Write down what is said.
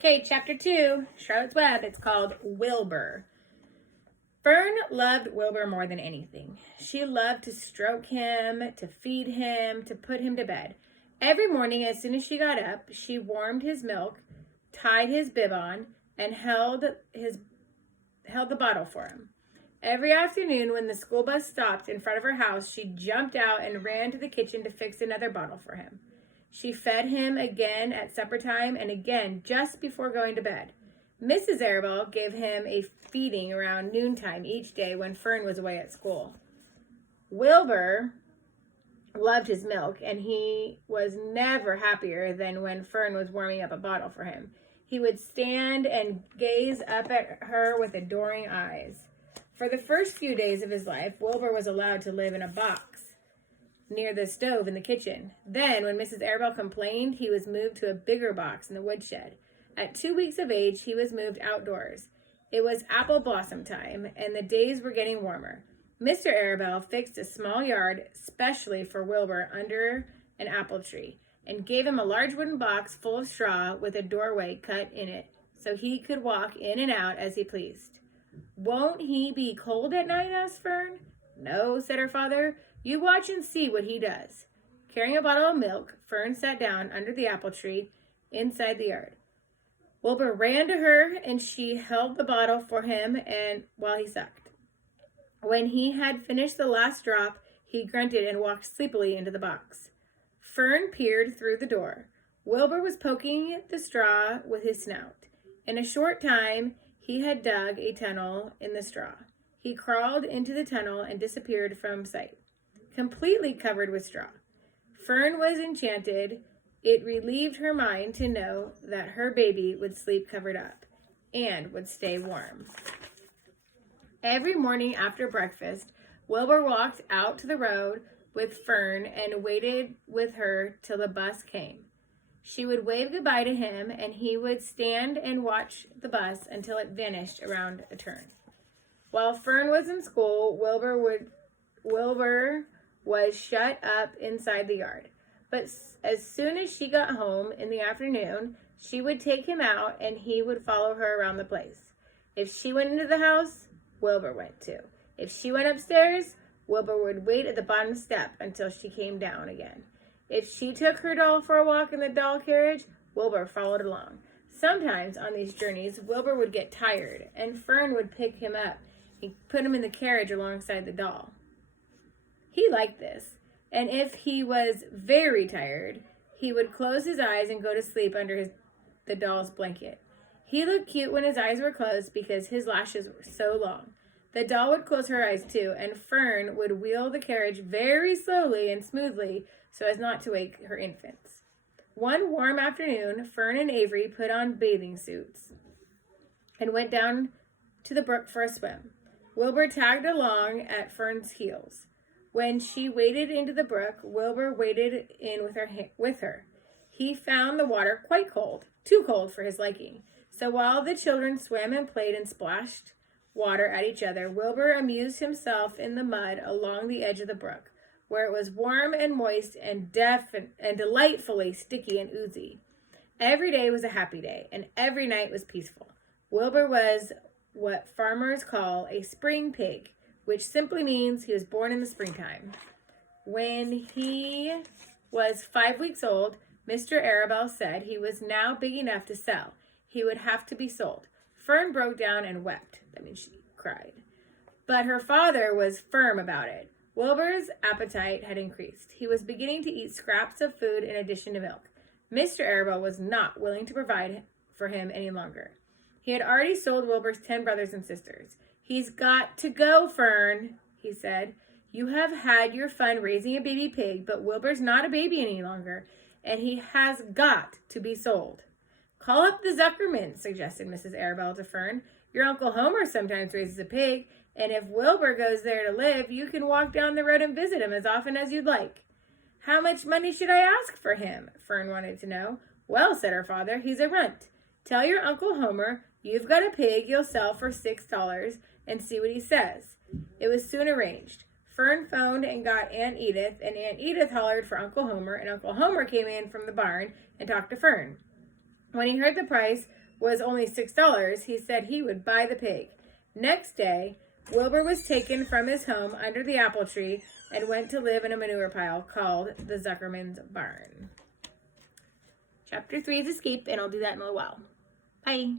Okay, chapter 2, Charlotte's Web. It's called Wilbur. Fern loved Wilbur more than anything. She loved to stroke him, to feed him, to put him to bed. Every morning, as soon as she got up, she warmed his milk, tied his bib on, and held the bottle for him. Every afternoon, when the school bus stopped in front of her house, she jumped out and ran to the kitchen to fix another bottle for him. She fed him again at supper time and again just before going to bed. Mrs. Arabelle gave him a feeding around noontime each day when Fern was away at school. Wilbur loved his milk, and he was never happier than when Fern was warming up a bottle for him. He would stand and gaze up at her with adoring eyes. For the first few days of his life, Wilbur was allowed to live in a box near the stove in the kitchen. Then, when Mrs. Arabelle complained, he was moved to a bigger box in the woodshed. At 2 weeks of age, he was moved outdoors. It was apple blossom time, and the days were getting warmer. Mr. Arabelle fixed a small yard specially for Wilbur under an apple tree, and gave him a large wooden box full of straw with a doorway cut in it, so he could walk in and out as he pleased. "Won't he be cold at night?" asked Fern. "No," said her father. "You watch and see what he does." Carrying a bottle of milk, Fern sat down under the apple tree inside the yard. Wilbur ran to her, and she held the bottle for him and while he sucked. When he had finished the last drop, he grunted and walked sleepily into the box. Fern peered through the door. Wilbur was poking the straw with his snout. In a short time, he had dug a tunnel in the straw. He crawled into the tunnel and disappeared from sight, completely covered with straw. Fern was enchanted. It relieved her mind to know that her baby would sleep covered up and would stay warm. Every morning after breakfast, Wilbur walked out to the road with Fern and waited with her till the bus came. She would wave goodbye to him, and he would stand and watch the bus until it vanished around a turn. While Fern was in school, Wilbur was shut up inside the yard. But as soon as she got home in the afternoon, she would take him out, and he would follow her around the place. If she went into the house, Wilbur went too. If she went upstairs, Wilbur would wait at the bottom step until she came down again. If she took her doll for a walk in the doll carriage, Wilbur followed along. Sometimes on these journeys, Wilbur would get tired, and Fern would pick him up and put him in the carriage alongside the doll. He liked this, and if he was very tired, he would close his eyes and go to sleep under the doll's blanket. He looked cute when his eyes were closed because his lashes were so long. The doll would close her eyes too, and Fern would wheel the carriage very slowly and smoothly so as not to wake her infants. One warm afternoon, Fern and Avery put on bathing suits and went down to the brook for a swim. Wilbur tagged along at Fern's heels. When she waded into the brook, Wilbur waded in with her. He found the water quite cold, too cold for his liking. So while the children swam and played and splashed water at each other, Wilbur amused himself in the mud along the edge of the brook, where it was warm and moist and delightfully sticky and oozy. Every day was a happy day, and every night was peaceful. Wilbur was what farmers call a spring pig, which simply means he was born in the springtime. When he was 5 weeks old, Mr. Arabelle said he was now big enough to sell. He would have to be sold. Fern broke down and wept. That means she cried. But her father was firm about it. Wilbur's appetite had increased. He was beginning to eat scraps of food in addition to milk. Mr. Arabelle was not willing to provide for him any longer. He had already sold Wilbur's 10 brothers and sisters. "He's got to go, Fern," he said. "You have had your fun raising a baby pig, but Wilbur's not a baby any longer, and he has got to be sold." "Call up the Zuckermans," suggested Mrs. Arabelle to Fern. "Your Uncle Homer sometimes raises a pig, and if Wilbur goes there to live, you can walk down the road and visit him as often as you'd like." "How much money should I ask for him?" Fern wanted to know. "Well," said her father, "he's a runt. Tell your Uncle Homer you've got a pig you'll sell for $6 and see what he says." It was soon arranged. Fern phoned and got Aunt Edith, and Aunt Edith hollered for Uncle Homer, and Uncle Homer came in from the barn and talked to Fern. When he heard the price, was only $6, he said he would buy the pig. Next day, Wilbur was taken from his home under the apple tree and went to live in a manure pile called the Zuckerman's barn. Chapter 3 is escape, and I'll do that in a little while. Bye.